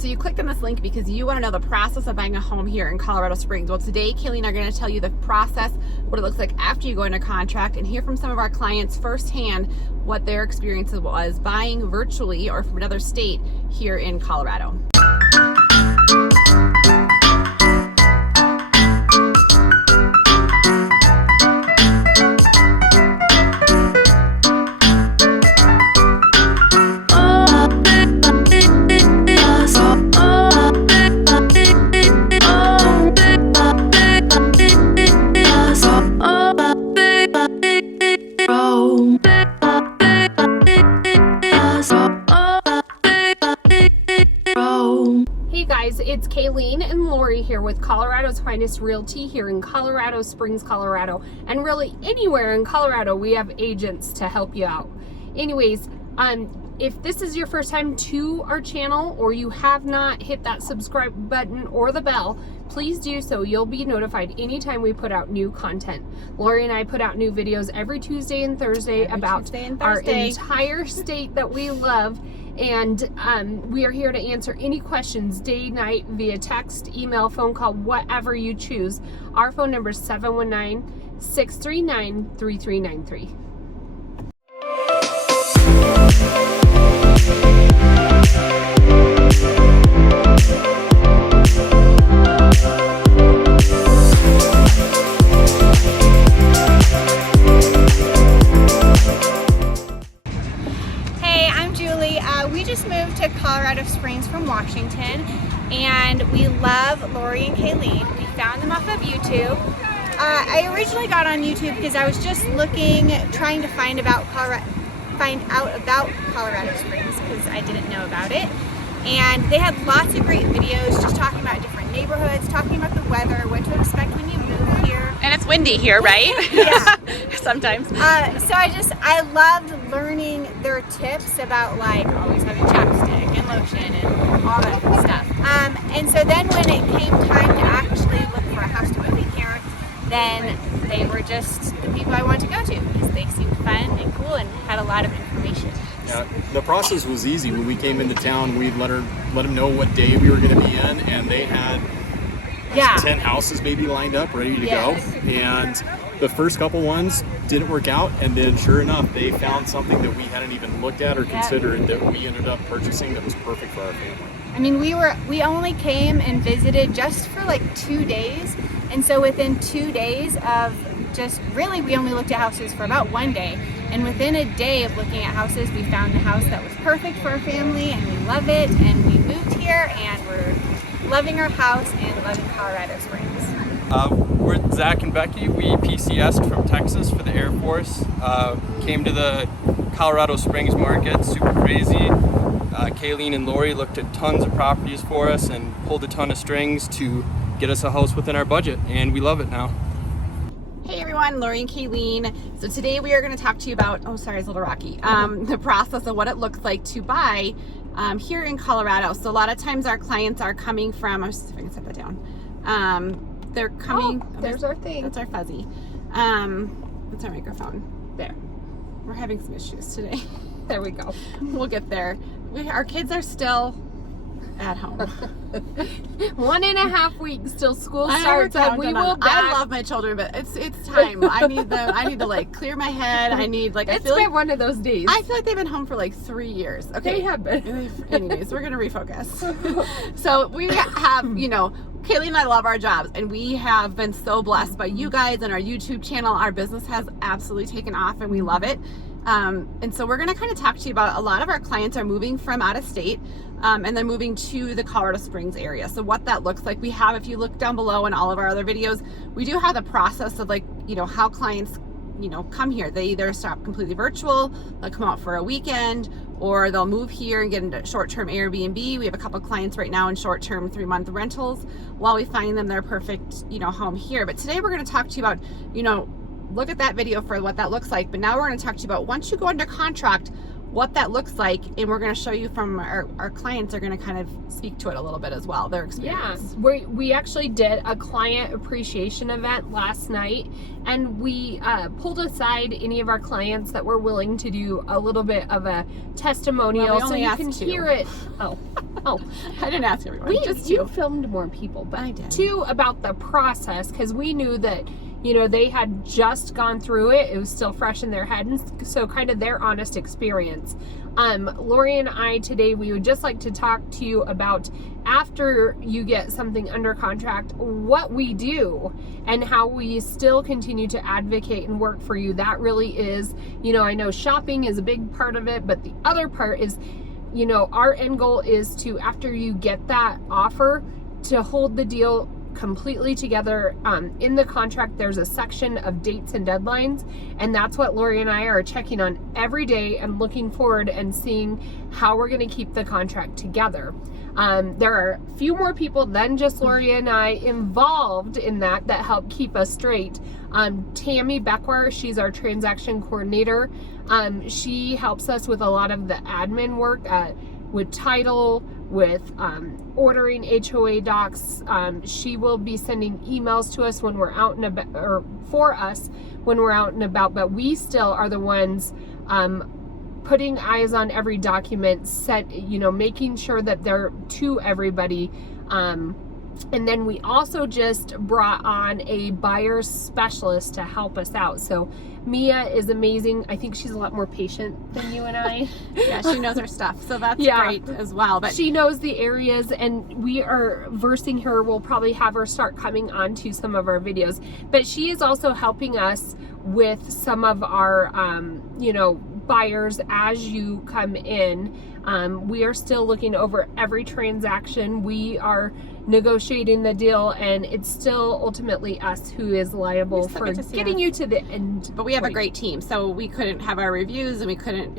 So you clicked on this link because you want to know the process of buying a home here in Colorado Springs. Well, today Kalene and I are going to tell you the process, what it looks like after you go into contract, and hear from some of our clients firsthand what their experience was buying virtually or from another state here in Colorado. Hey guys, it's Kalene and Laurie here with Colorado's Finest Realty here in Colorado Springs, Colorado, and really anywhere in Colorado we have agents to help you out. Anyways, if this is your first time to our channel or you have not hit that subscribe button or the bell, please do so. You'll be notified anytime we put out new content. Laurie and I put out new videos every Tuesday and Thursday about our entire state that we love. And we are here to answer any questions day, night, via text, email, phone call, whatever you choose. Our phone number is 719-639-3393. We just moved to Colorado Springs from Washington, and we love Laurie and Kalene. We found them off of YouTube. I originally got on YouTube because I was just trying to find out about Colorado Springs because I didn't know about it. And they had lots of great videos just talking about different neighborhoods, talking about the weather, what to expect when you move here. And it's windy here, right? Yeah. Sometimes. So I loved learning their tips about like always having chapstick and lotion and all that good stuff. And so then when it came time to actually look for a house to live in here, then they were just the people I wanted to go to because they seemed fun and cool and had a lot of information. Yeah, the process was easy. When we came into town, we'd let them know what day we were going to be in, and they had 10 houses maybe lined up, ready to go. And the first couple ones didn't work out, and then sure enough, they found something that we hadn't even looked at or considered that we ended up purchasing that was perfect for our family. I mean, we only came and visited just for like 2 days, and so within 2 days of we only looked at houses for about 1 day, and within a day of looking at houses, we found the house that was perfect for our family, and we love it, and we moved here, and we're loving our house and loving Colorado Springs. We're Zach and Becky. We PCS'd from Texas for the Air Force. Came to the Colorado Springs market, super crazy. Kalene and Laurie looked at tons of properties for us and pulled a ton of strings to get us a house within our budget, and we love it now. Hey everyone, Laurie and Kalene. So today we are going to talk to you about, it's a little rocky, the process of what it looks like to buy here in Colorado. So a lot of times our clients are coming from, I'll see if I can set that down. They're coming, there's our thing. That's our fuzzy. That's our microphone. There. We're having some issues today. There we go. We'll get there. Our kids are still at home. 1.5 weeks till school starts. We will back. I love my children, but it's time. I need to like clear my head. I need like It's been one of those days. I feel like they've been home for like 3 years. Okay. They have been. Anyways, we're gonna refocus. So we have, Kalene and I love our jobs, and we have been so blessed by you guys and our YouTube channel. Our business has absolutely taken off, and we love it. And so we're going to kind of talk to you about a lot of our clients are moving from out of state and then moving to the Colorado Springs area. So what that looks like, we have, if you look down below in all of our other videos, we do have the process of like, how clients, come here. They either stop completely virtual, they'll come out for a weekend, or they'll move here and get into short-term Airbnb. We have a couple clients right now in short-term 3-month rentals while we find them their perfect, home here. But today we're going to talk to you about, look at that video for what that looks like. But now we're going to talk to you about once you go under contract, what that looks like, and we're going to show you from our clients are going to kind of speak to it a little bit as well, their experience. Yeah, we actually did a client appreciation event last night, and we pulled aside any of our clients that were willing to do a little bit of a testimonial, Well, so you can hear it. Oh, I didn't ask everyone, just two. You filmed more people, but I did. Two about the process, because we knew that, you know, they had just gone through it. It was still fresh in their head, and so kind of their honest experience. Laurie and I today, we would just like to talk to you about, after you get something under contract, what we do and how we still continue to advocate and work for you. That really is, you know, I know shopping is a big part of it, but the other part is, you know, our end goal is to, after you get that offer, to hold the deal completely together. In the contract, there's a section of dates and deadlines, and that's what Laurie and I are checking on every day and looking forward and seeing how we're going to keep the contract together. There are a few more people than just Laurie and I involved in that help keep us straight. Tammy Beckwer, she's our transaction coordinator. She helps us with a lot of the admin work, with title, with ordering HOA docs. She will be sending emails to us when we're out and about, or for us when we're out and about, but we still are the ones putting eyes on every document, making sure that they're to everybody. And then we also just brought on a buyer's specialist to help us out. So Mia is amazing. I think she's a lot more patient than you and I. Yeah, she knows her stuff. So that's great as well. But she knows the areas, and we are versing her. We'll probably have her start coming onto some of our videos. But she is also helping us with some of our, buyers as you come in. We are still looking over every transaction. We are negotiating the deal, and it's still ultimately us who is liable for getting you to the end. But we have a great team, so we couldn't have our reviews, and we couldn't,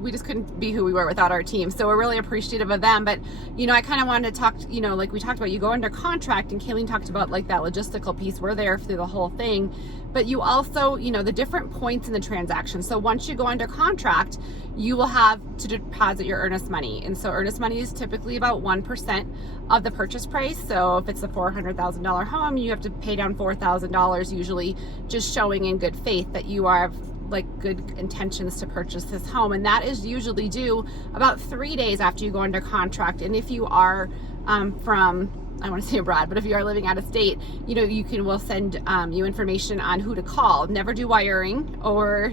we just couldn't be who we were without our team. So we're really appreciative of them. But, I kind of wanted to talk, like we talked about, you go under contract, and Kalene talked about like that logistical piece. We're there through the whole thing. But you also, the different points in the transaction. So once you go under contract, you will have to deposit your earnest money. And so earnest money is typically about 1% of the purchase price. So if it's a $400,000 home, you have to pay down $4,000, usually, just showing in good faith that you are like good intentions to purchase this home. And that is usually due about 3 days after you go under contract. And if you are from, I want to say abroad, but if you are living out of state, we'll send you information on who to call. Never do wiring or,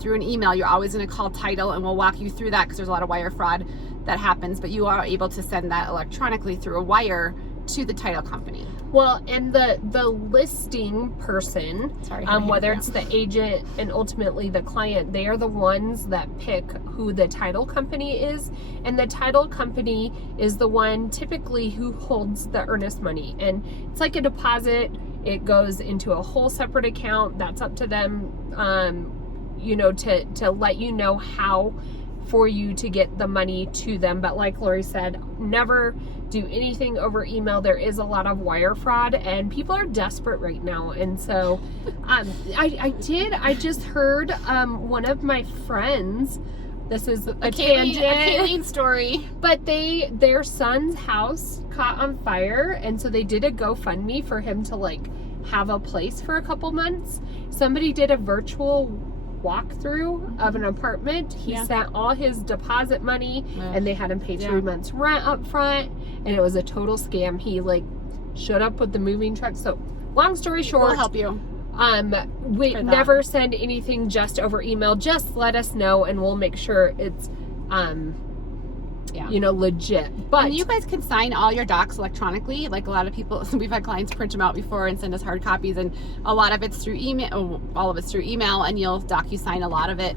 through an email. You're always going to call title, and we'll walk you through that, because there's a lot of wire fraud that happens. But you are able to send that electronically through a wire to the title company. Well, and the listing person, whether it's the agent and ultimately the client, they are the ones that pick who the title company is, and the title company is the one typically who holds the earnest money. And it's like a deposit. It goes into a whole separate account. That's up to them, to let you know how for you to get the money to them. But like Laurie said, never do anything over email. There is a lot of wire fraud, and people are desperate right now. And so I just heard one of my friends, this is a Kalene story, but their son's house caught on fire, and so they did a GoFundMe for him to have a place for a couple months. Somebody did a virtual walkthrough of an apartment. He sent all his deposit money, and they had him pay 3 months rent up front, and it was a total scam. He showed up with the moving truck. So long story short, we'll help you. We never send anything just over email. Just let us know, and we'll make sure it's legit. But and you guys can sign all your docs electronically. Like a lot of people, we've had clients print them out before and send us hard copies, and a lot of it's through email. All of it's through email, and you'll DocuSign a lot of it.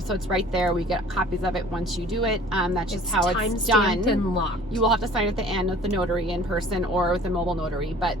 So it's right there. We get copies of it once you do it. That's just how it's done. And locked. You will have to sign at the end with the notary in person or with a mobile notary, but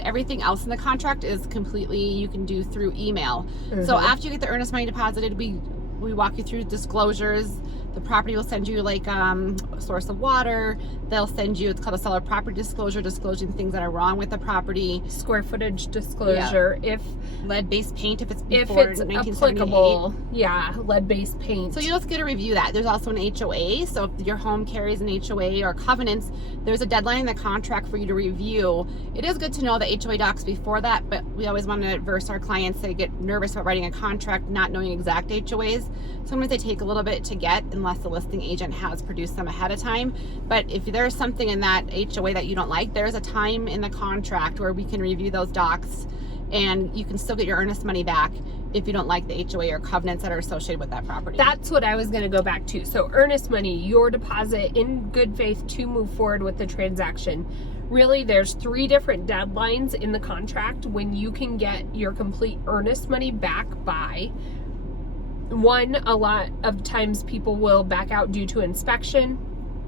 everything else in the contract is completely, you can do through email. So after you get the earnest money deposited, we walk you through disclosures. The property will send you like a source of water. They'll send you, it's called a seller property disclosure, disclosing things that are wrong with the property. Square footage disclosure, if lead-based paint if it's before it's 1978. applicable. Yeah, lead-based paint. So you just get to review that. There's also an HOA. So if your home carries an HOA or covenants, there's a deadline in the contract for you to review. It is good to know the HOA docs before that, but we always want to adverse our clients that get nervous about writing a contract, not knowing exact HOAs. Sometimes they take a little bit to get unless the listing agent has produced them ahead of time. But if there's something in that HOA that you don't like, there's a time in the contract where we can review those docs and you can still get your earnest money back if you don't like the HOA or covenants that are associated with that property. That's what I was going to go back to. So earnest money, your deposit in good faith to move forward with the transaction. Really, there's 3 different deadlines in the contract when you can get your complete earnest money back by. One, a lot of times people will back out due to inspection,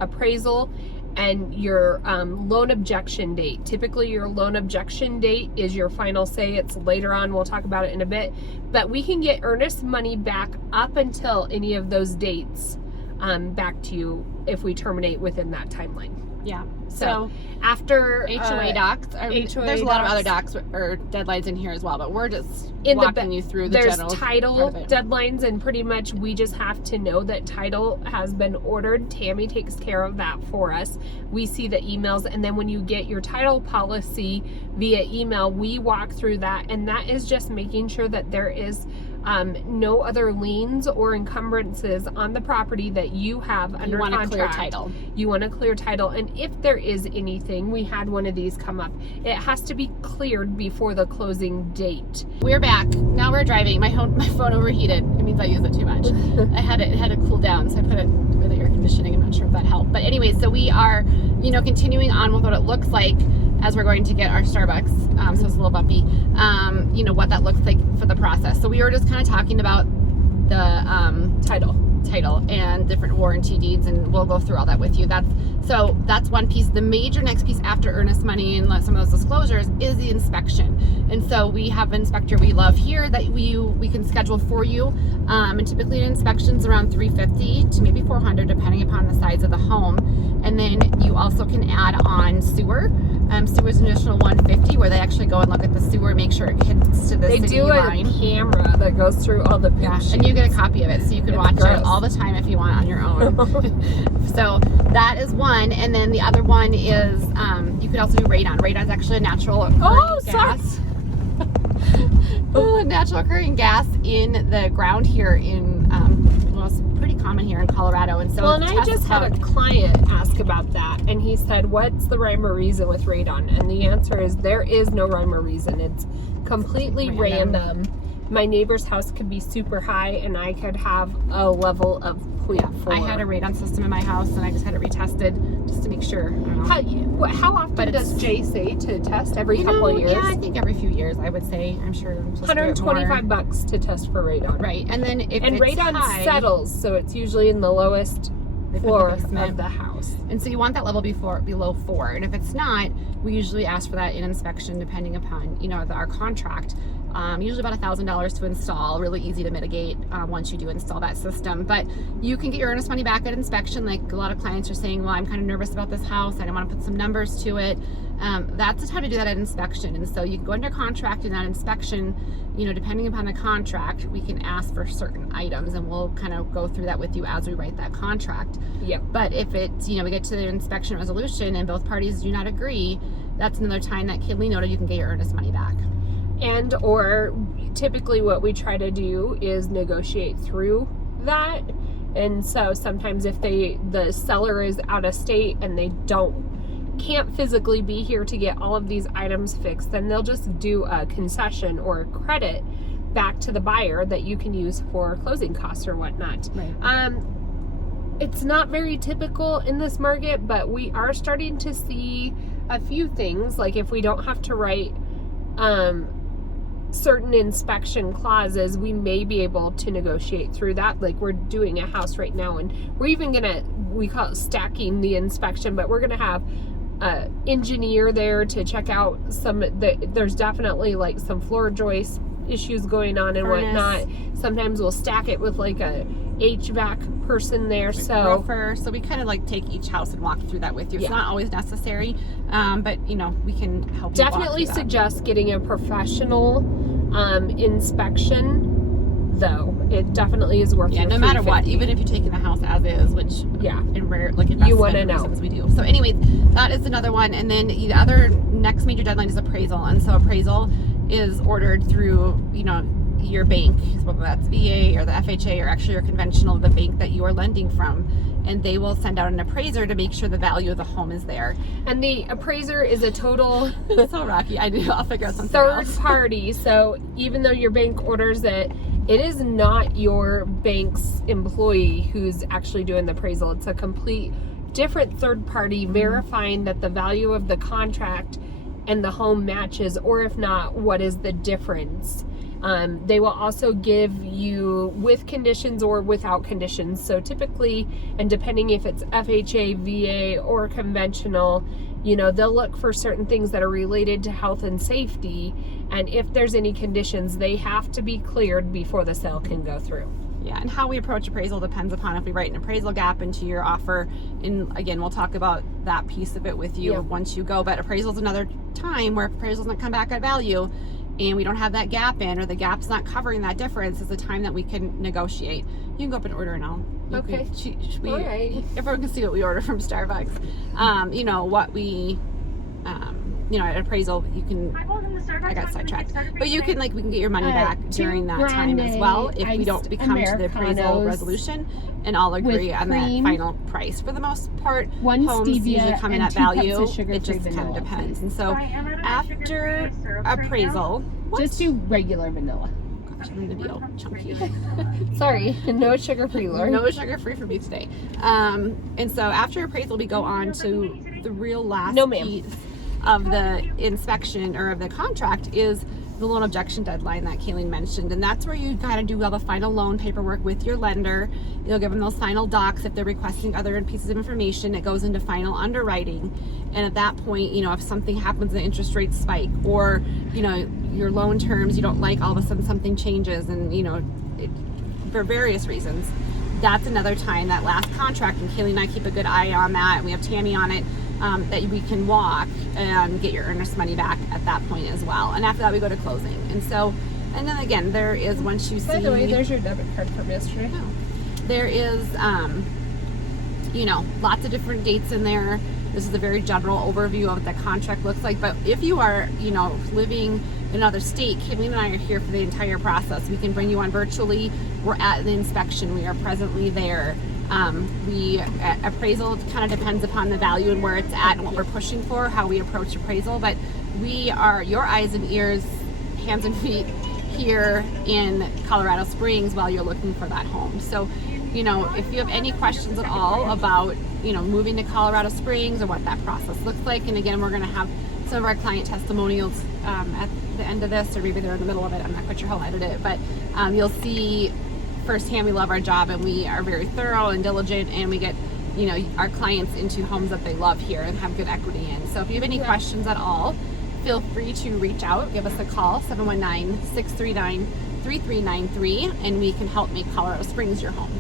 appraisal, and your loan objection date. Typically your loan objection date is your final say. It's later on, we'll talk about it in a bit, but we can get earnest money back up until any of those dates back to you if we terminate within that timeline. Yeah. So after HOA docs, there's a lot of other docs or deadlines in here as well, but we're just walking you through the general. There's title deadlines, and pretty much we just have to know that title has been ordered. Tammy takes care of that for us. We see the emails, and then when you get your title policy via email, we walk through that, and that is just making sure that there is no other liens or encumbrances on the property that you have under contract. You want a clear title. You want a clear title, and if there is anything, we had one of these come up, it has to be cleared before the closing date. We're back. Now we're driving. My phone overheated. It means I use it too much. It had to cool down, so I put it with the air conditioning. I'm not sure if that helped, but anyway, so we are, continuing on with what it looks like as we're going to get our Starbucks. So it's a little bumpy. What that looks like for the process. So we were just kind of talking about the title and different warranty deeds, and we'll go through all that with you. That's one piece. The major next piece after earnest money and some of those disclosures is the inspection. And so we have an inspector we love here that we can schedule for you. And typically an inspection's around $350 to maybe $400 depending upon the size of the home. And then you also can add on sewer. Sewer's an additional $150 where they actually go and look at the sewer, make sure it hits to the city line. They do a camera that goes through all the pictures. Yeah, and you get a copy of it, so you can watch it all the time if you want on your own. So that is one, and then the other one is you could also do radon. Radon is actually a natural gas. Natural occurring gas in the ground here in it's pretty common here in Colorado, and so I just had a client ask about that, and he said, what's the rhyme or reason with radon? And the answer is there is no rhyme or reason. It's completely random. My neighbor's house could be super high, and I could have a level of 0.4. I had a radon system in my house, and I just had it retested just to make sure. How often does Jay say to test? Every couple of years? Yeah, I think every few years, I would say. I'm sure. $125 to test for radon. Right, and then if and it's radon high, settles, so it's usually in the lowest floor of the house. And so you want that level below 4. And if it's not, we usually ask for that in inspection depending upon, our contract. Usually about $1,000 to install, really easy to mitigate once you do install that system. But you can get your earnest money back at inspection. Like a lot of clients are saying, well, I'm kind of nervous about this house. I don't want to put some numbers to it. That's the time to do that at inspection. And so you can go under contract in that inspection, depending upon the contract, we can ask for certain items, and we'll kind of go through that with you as we write that contract. Yep. But if it's, we get to the inspection resolution and both parties do not agree, that's another time that Kalene noted you can get your earnest money back. And or typically what we try to do is negotiate through that. And so sometimes if the seller is out of state and they can't physically be here to get all of these items fixed, then they'll just do a concession or a credit back to the buyer that you can use for closing costs or whatnot. Right. It's not very typical in this market, but we are starting to see a few things, like if we don't have to write certain inspection clauses, we may be able to negotiate through that. Like we're doing a house right now, and we're even we call it stacking the inspection, but we're gonna have an engineer there to check out there's definitely like some floor joist issues going on and whatnot. Sometimes we'll stack it with like a HVAC person there. So roofer. So we kind of like take each house and walk through that with you. It's not always necessary, but you know, we can help you walk definitely through that. suggest getting a professional inspection, though. It definitely is worth your no matter what, $350. even if you're taking the house as is, which in rare like You wanna investment know. reasons we do. So anyways, that is another one. And then the other next major deadline is appraisal. And so appraisal is ordered through, you know, your bank, whether that's VA or the FHA or actually your conventional, the bank that you are lending from, and they will send out an appraiser to make sure the value of the home is there. And the appraiser is a total It's so rocky. I'll figure out something third else. party. So even though your bank orders it, it is not your bank's employee who's actually doing the appraisal. It's a complete different third party verifying that the value of the contract and the home matches, or if not, what is the difference. They will also give you with conditions or without conditions. So typically, and depending if it's FHA, VA, or conventional, you know, they'll look for certain things that are related to health and safety. And if there's any conditions, they have to be cleared before the sale can go through. Yeah, and how we approach appraisal depends upon if we write an appraisal gap into your offer. And again, we'll talk about that piece of it with you once you go. But appraisal is another time where if appraisal's not come back at value and we don't have that gap in, or the gap's not covering that difference, is the time that we can negotiate. You can go up and order and all. Okay. All right. Everyone can see what we order from Starbucks. You know, what we, you know, at appraisal, you can, I got sidetracked, but you can, like, we can get your money back during that time as well if we don't come to the appraisal resolution and all agree on that final price. For the most part, homes usually come in at value. It just kind of depends. And so after appraisal, Just do regular vanilla. gosh, I'm gonna be all chunky. Sorry, no sugar free, Laurie. No sugar free for me today. And so after appraisal, we go on to the real last piece of the inspection or of the contract is the loan objection deadline that Kalene mentioned. And that's where you kind of do all the final loan paperwork with your lender. You'll give them those final docs. If they're requesting other pieces of information, it goes into final underwriting. And at that point, you know, if something happens, the interest rates spike, or, you know, your loan terms, you don't like, all of a sudden something changes, and, you know, for various reasons, that's another time, that last contract, and Kalene and I keep a good eye on that, and we have Tammy on it, that we can walk and get your earnest money back at that point as well. And after that, we go to closing. And so, and then again, there is, once you see... By the way, there's your debit card from yesterday. There is, you know, lots of different dates in there. This is a very general overview of what the contract looks like. But if you are, you know, living in another state, Kalene and I are here for the entire process. We can bring you on virtually. We're at the inspection. We are presently there. Appraisal kind of depends upon the value and where it's at and what we're pushing for, how we approach appraisal. But we are your eyes and ears, hands and feet here in Colorado Springs while you're looking for that home. So, you know, if you have any questions at all about, you know, moving to Colorado Springs or what that process looks like, and again, we're going to have some of our client testimonials at the end of this, or maybe they're in the middle of it. I'm not quite sure how I'll edit it, but you'll see firsthand we love our job, and we are very thorough and diligent, and we get, you know, our clients into homes that they love here and have good equity in. So if you have any questions at all, feel free to reach out. Give us a call, 719-639-3393, and we can help make Colorado Springs your home.